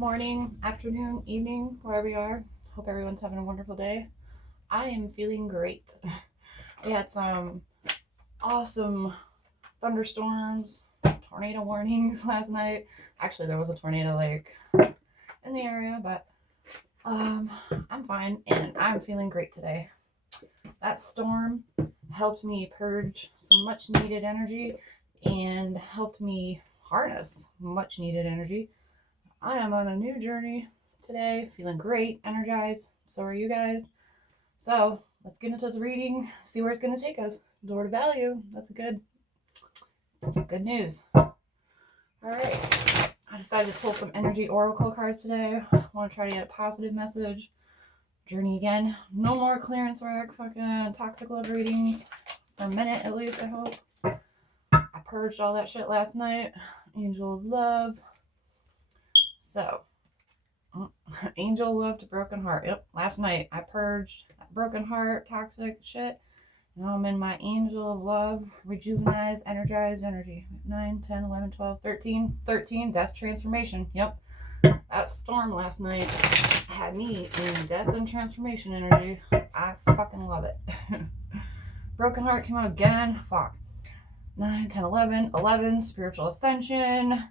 morning, afternoon, evening, wherever you are. Hope everyone's having a wonderful day. I am feeling great. We had some awesome thunderstorms, tornado warnings last night. Actually, there was a tornado in the area, but I'm fine and I'm feeling great today. That storm helped me purge some much needed energy and helped me harness much needed energy. I am on a new journey today, feeling great, energized. So are you guys. So let's get into the reading, see where it's going to take us. Door to value. That's good news. All right. I decided to pull some energy oracle cards today. I want to try to get a positive message. Journey again. No more clearance work, fucking toxic love readings. For a minute at least, I hope. I purged all that shit last night. Angel of love. So, angel love to broken heart. Yep, last night I purged that broken heart, toxic shit. Now I'm in my angel of love, rejuvenized, energized energy. 9, 10, 11, 12, 13. 13, death transformation. Yep, that storm last night had me in death and transformation energy. I fucking love it. Broken heart came out again. Fuck. 9, 10, 11. 11, spiritual ascension.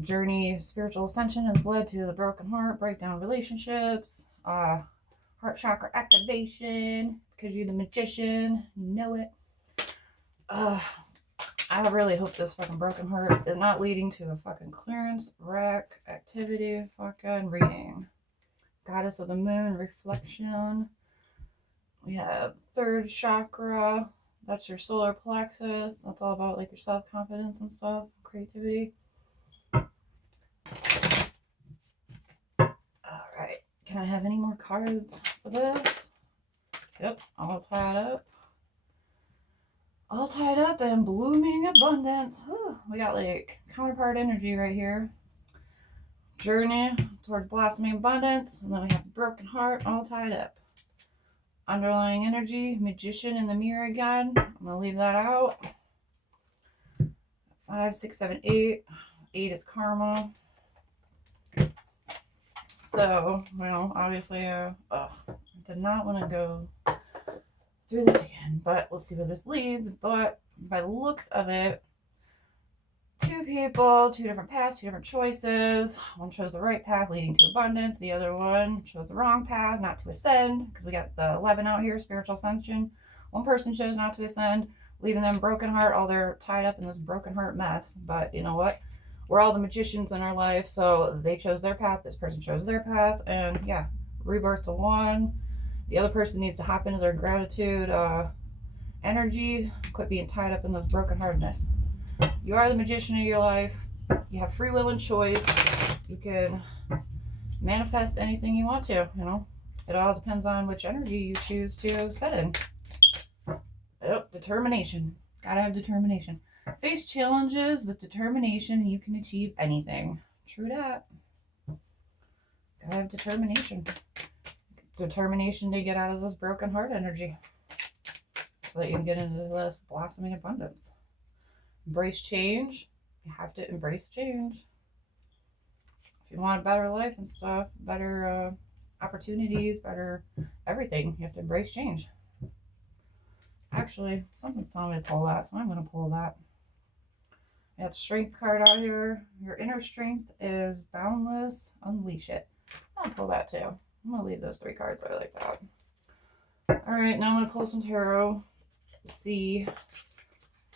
Journey of spiritual ascension has led to the broken heart, breakdown relationships, heart chakra activation, because you're the magician, you know it. I really hope this fucking broken heart is not leading to a fucking clearance, wreck, activity, fucking reading. Goddess of the moon, reflection. We have third chakra, that's your solar plexus. That's all about like your self-confidence and stuff, creativity. Alright, can I have any more cards for this? Yep, all tied up. All tied up and blooming abundance. Whew, we got like counterpart energy right here. Journey towards blossoming abundance. And then we have the broken heart all tied up. Underlying energy, magician in the mirror again. I'm going to leave that out. 5, 6, 7, 8. 8 is karma. So, well, obviously, I did not want to go through this again, but we'll see where this leads. But by the looks of it, 2 people, 2 different paths, 2 different choices. One chose the right path leading to abundance. The other one chose the wrong path, not to ascend, because we got the 11 out here, spiritual ascension. One person chose not to ascend, leaving them broken heart, all they're tied up in this broken heart mess. But you know what? We're all the magicians in our life, so they chose their path, this person chose their path, and yeah, rebirth to one. The other person needs to hop into their gratitude energy, quit being tied up in those brokenheartedness. You are the magician of your life. You have free will and choice. You can manifest anything you want to, you know. It all depends on which energy you choose to set in. Yep, determination. Gotta have determination. Face challenges with determination and you can achieve anything. True that. Gotta have determination. Determination to get out of this broken heart energy so that you can get into this blossoming abundance. Embrace change. You have to embrace change. If you want a better life and stuff, better opportunities, better everything, you have to embrace change. Actually, something's telling me to pull that, so I'm going to pull that. I got strength card out here. Your inner strength is boundless. Unleash it. I'll pull that too. I'm going to leave those 3 cards there like that. Alright, now I'm going to pull some tarot. See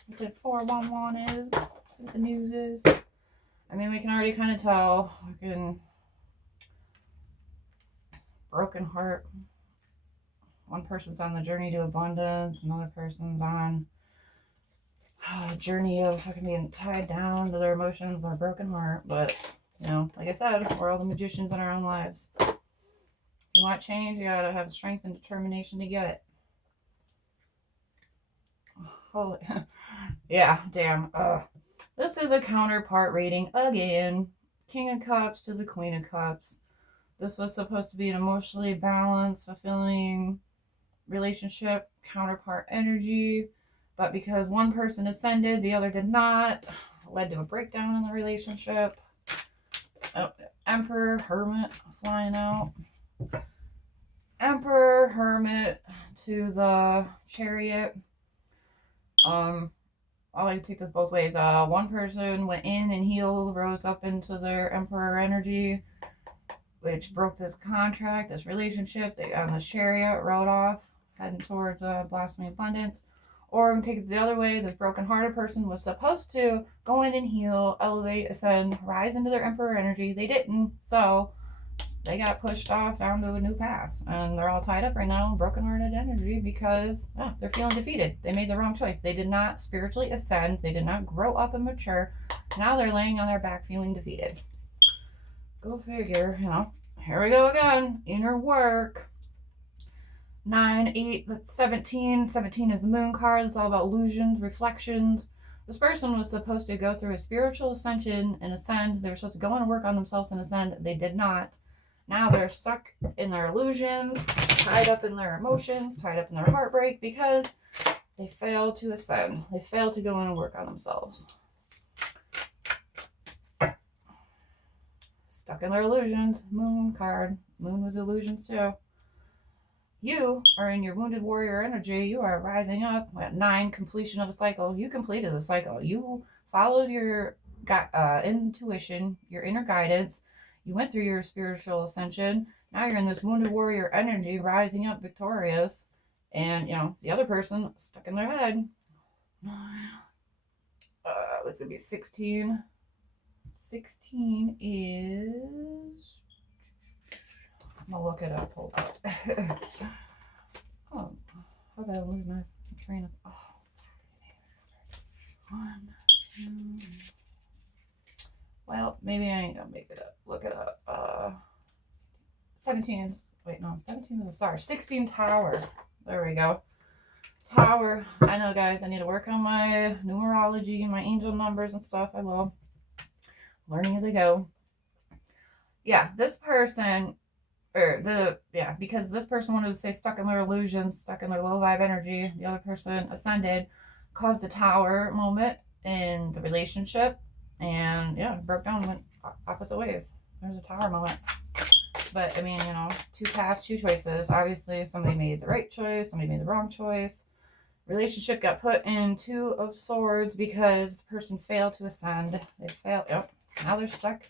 what the 411 is. See what the news is. I mean, we can already kind of tell. Fucking broken heart. One person's on the journey to abundance. Another person's on a journey of fucking being tied down to their emotions, their broken heart. But, you know, like I said, we're all the magicians in our own lives. If you want change, you gotta have strength and determination to get it. Holy, yeah, damn. This is a counterpart reading again. King of Cups to the Queen of Cups. This was supposed to be an emotionally balanced, fulfilling relationship, counterpart energy. But because one person ascended, the other did not, led to a breakdown in the relationship. Oh, Emperor, Hermit flying out. Emperor, Hermit to the Chariot. I like to take this both ways. One person went in and healed, rose up into their Emperor energy, which broke this contract, this relationship. They got on the Chariot, rode off, heading towards blossoming abundance. Or we can take it the other way. This broken-hearted person was supposed to go in and heal, elevate, ascend, rise into their Emperor energy. They didn't, so they got pushed off down to a new path. And they're all tied up right now in broken-hearted energy because they're feeling defeated. They made the wrong choice. They did not spiritually ascend. They did not grow up and mature. Now they're laying on their back feeling defeated. Go figure, Here we go again. Inner work. 9, 8, that's 17. 17 is the moon card. It's all about illusions, reflections. This person was supposed to go through a spiritual ascension and ascend. They were supposed to go in and work on themselves and ascend. They did not. Now they're stuck in their illusions, tied up in their emotions, tied up in their heartbreak because they failed to ascend. They failed to go in and work on themselves. Stuck in their illusions. Moon card. Moon was illusions too. You are in your wounded warrior energy. You are rising up at 9, completion of a cycle. You completed the cycle. You followed your intuition, your inner guidance. You went through your spiritual ascension. Now you're in this wounded warrior energy, rising up victorious. And, the other person stuck in their head. This would be 16. 16 is... I'm going to look it up. Hold up. How did I lose my train of... Oh. 1, 2... Well, maybe I ain't going to make it up. Look it up. 17 is... Wait, no. 17 was a star. 16, Tower. There we go. Tower. I know, guys. I need to work on my numerology and my angel numbers and stuff. I will. Learning as I go. Yeah, this person... because this person wanted to stay stuck in their illusions, stuck in their low vibe energy. The other person ascended, caused a tower moment in the relationship, and broke down, went opposite ways. There's a tower moment. But I mean, two paths, two choices. Obviously, somebody made the right choice, somebody made the wrong choice. Relationship got put in 2 of Swords because the person failed to ascend. They failed. Yep. Now they're stuck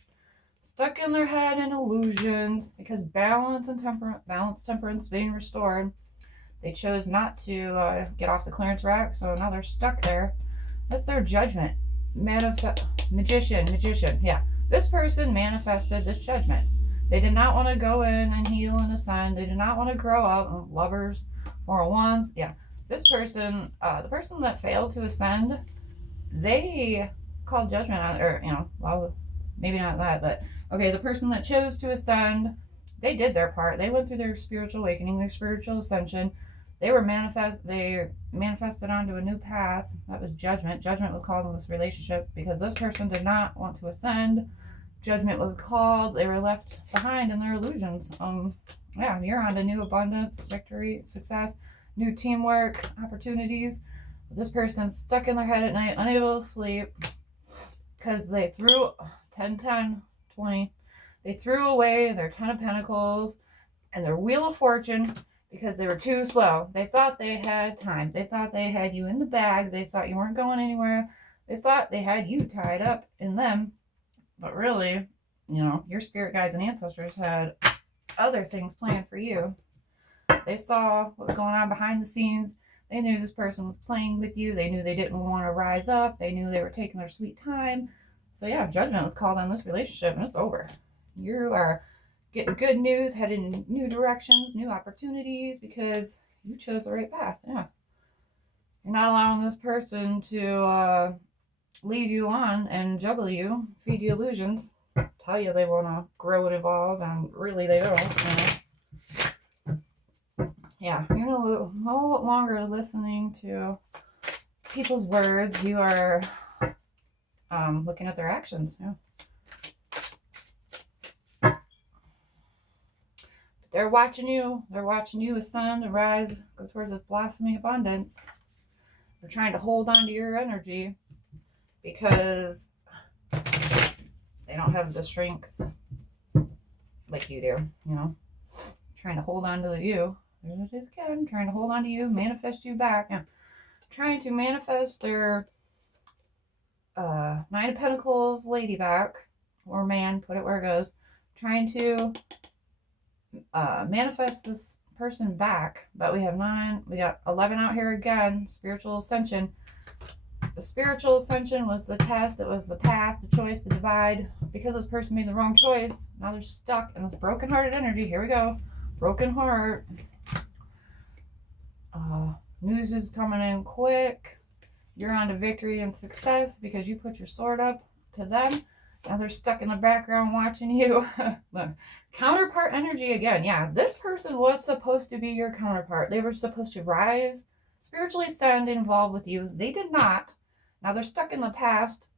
in their head in illusions because balance, temperance being restored. They chose not to get off the clearance rack, so now they're stuck there. That's their judgment. Magician. Yeah, this person manifested this judgment. They did not want to go in and heal and ascend. They did not want to grow up. Lovers, 401s. Yeah, this person, the person that failed to ascend, they called judgment on, well, maybe not that, but okay, the person that chose to ascend, they did their part. They went through their spiritual awakening, their spiritual ascension. They manifested onto a new path. That was judgment. Judgment was called in this relationship because this person did not want to ascend. Judgment was called. They were left behind in their illusions. You're on to new abundance, victory, success, new teamwork, opportunities. This person's stuck in their head at night, unable to sleep because they threw 10, 10, 20. They threw away their 10 of Pentacles and their Wheel of Fortune because they were too slow. They thought they had time. They thought they had you in the bag. They thought you weren't going anywhere. They thought they had you tied up in them. But really, your spirit guides and ancestors had other things planned for you. They saw what was going on behind the scenes. They knew this person was playing with you. They knew they didn't want to rise up. They knew they were taking their sweet time. So judgment was called on this relationship, and it's over. You are getting good news, headed in new directions, new opportunities, because you chose the right path. Yeah. You're not allowing this person to lead you on and juggle you, feed you illusions, tell you they want to grow and evolve, and really they don't. You're no longer listening to people's words. You are looking at their actions. Yeah. They're watching you. They're watching you ascend and rise, go towards this blossoming abundance. They're trying to hold on to your energy because they don't have the strength like you do, you know, trying to hold on to you. There it is again, trying to hold on to you, manifest you back. Yeah. Trying to manifest their Nine of Pentacles lady back, or man, put it where it goes. Trying to manifest this person back, but we have 9, we got 11 out here again. Spiritual ascension. The spiritual ascension was the test, it was the path, the choice, the divide. Because this person made the wrong choice, now they're stuck in this broken-hearted energy. Here we go. Broken heart. News is coming in quick. You're on to victory and success because you put your sword up to them. Now they're stuck in the background watching you. Look, counterpart energy again. Yeah, this person was supposed to be your counterpart. They were supposed to rise, spiritually ascend, involve with you. They did not. Now they're stuck in the past,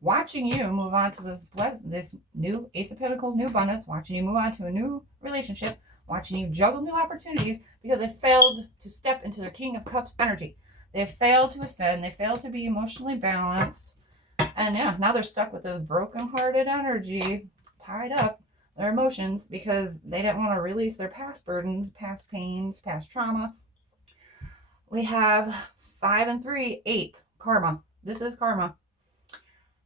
watching you move on to this new Ace of Pentacles, new abundance, watching you move on to a new relationship, watching you juggle new opportunities because they failed to step into their King of Cups energy. They failed to ascend. They failed to be emotionally balanced. And yeah, now they're stuck with this broken-hearted energy, tied up, their emotions, because they didn't want to release their past burdens, past pains, past trauma. We have 5 and 3, 8, karma. This is karma.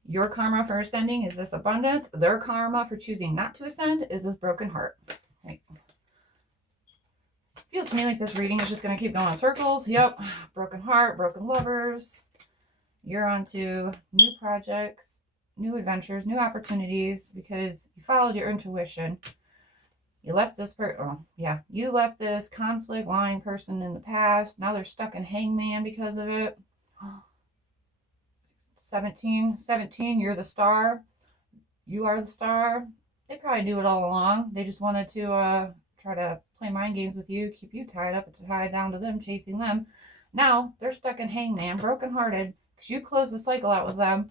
Your karma for ascending is this abundance. Their karma for choosing not to ascend is this broken heart. Right. Feels to me like this reading is just going to keep going in circles. Yep. Broken heart, broken lovers. You're on to new projects, new adventures, new opportunities because you followed your intuition. You left this you left this conflict line person in the past. Now they're stuck in hangman because of it. 17, you're the star. You are the star. They probably knew it all along. They just wanted to try to play mind games with you, keep you tied up, tied down to them, chasing them. Now they're stuck in hangman, brokenhearted, because you closed the cycle out with them,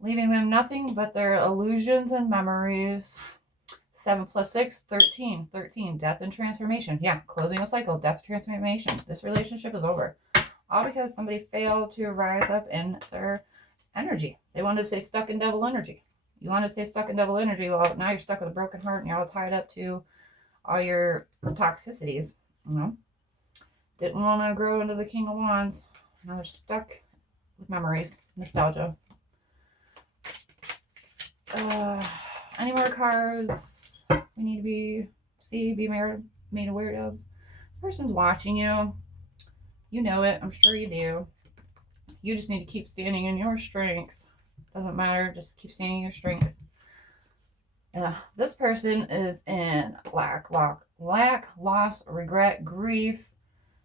leaving them nothing but their illusions and memories. 7 plus 6, 13. 13, death and transformation. Yeah, closing a cycle, death, transformation. This relationship is over. All because somebody failed to rise up in their energy. They wanted to stay stuck in devil energy. You want to stay stuck in devil energy, well, now you're stuck with a broken heart and you're all tied up to all your toxicities, you know. Didn't want to grow into the King of Wands. Now they're stuck with memories, nostalgia. Any more cards we need to be made aware of? This person's watching you. You know it. I'm sure you do. You just need to keep standing in your strength. Doesn't matter. Just keep standing in your strength. This person is in lack, loss, regret, grief,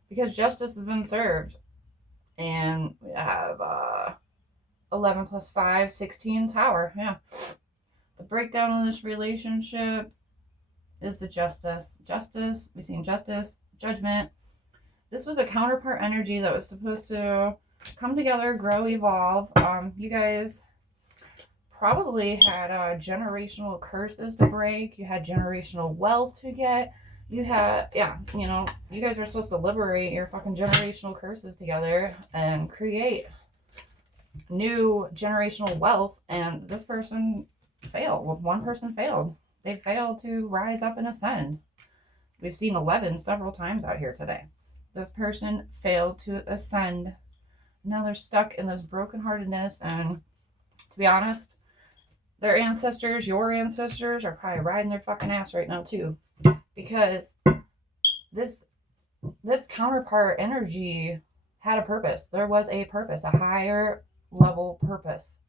because justice has been served. And we have 11 plus 5, 16, Tower. Yeah. The breakdown of this relationship is the justice. Justice. We've seen justice, judgment. This was a counterpart energy that was supposed to come together, grow, evolve. You guys probably had generational curses to break. You had generational wealth to get. You had, you guys were supposed to liberate your fucking generational curses together and create new generational wealth. And this person failed. Well, one person failed. They failed to rise up and ascend. We've seen 11 several times out here today. This person failed to ascend. Now they're stuck in this brokenheartedness. And to be honest, their ancestors, your ancestors, are probably riding their fucking ass right now too. Because this counterpart energy had a purpose. There was a purpose, a higher level purpose.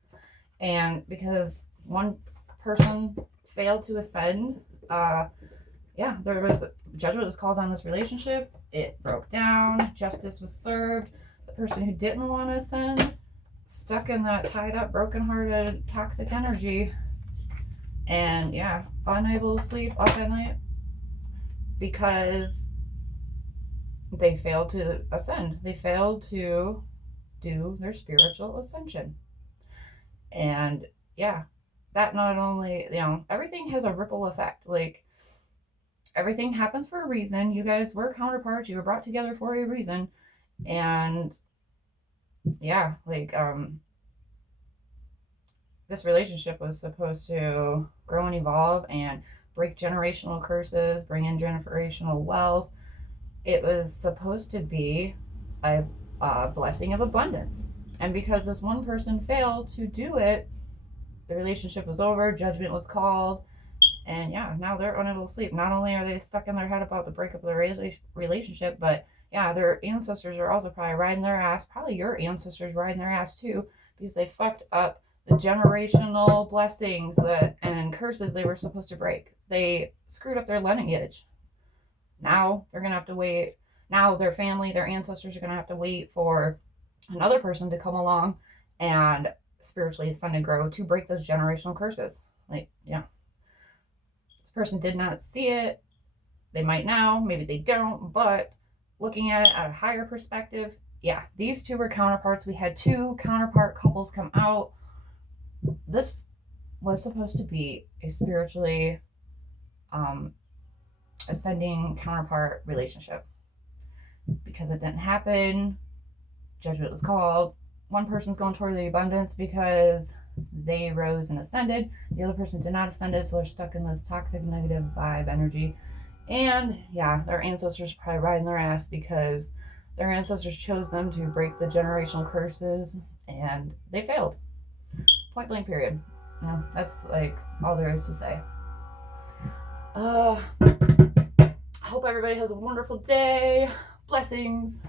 And because one person failed to ascend, there was judgment was called on this relationship. It broke down. Justice was served. The person who didn't want to ascend, stuck in that tied up, brokenhearted, toxic energy. And unable to sleep up at night because they failed to ascend. They failed to do their spiritual ascension. And that not only, everything has a ripple effect. Like, everything happens for a reason. You guys were counterparts. You were brought together for a reason. And this relationship was supposed to grow and evolve and break generational curses, bring in generational wealth. It was supposed to be a blessing of abundance. And because this one person failed to do it, the relationship was over, judgment was called, and yeah, now they're unable to sleep. Not only are they stuck in their head about the breakup of their relationship, but yeah, their ancestors are also probably riding their ass. Probably your ancestors riding their ass too, because they fucked up the generational blessings and curses they were supposed to break. They screwed up their lineage. Now they're gonna have to wait. Now their family, their ancestors are gonna have to wait for another person to come along and spiritually ascend and grow to break those generational curses. Like, yeah. This person did not see it. They might now, maybe they don't, but looking at it at a higher perspective, yeah, these two were counterparts. We had two counterpart couples come out. This was supposed to be a spiritually ascending counterpart relationship. Because it didn't happen, judgment was called. One person's going toward the abundance because they rose and ascended. The other person did not ascend, so they're stuck in this toxic negative vibe energy. And yeah, their ancestors are probably riding their ass because their ancestors chose them to break the generational curses and they failed. Point blank period. Yeah, that's like all there is to say. I hope everybody has a wonderful day. Blessings.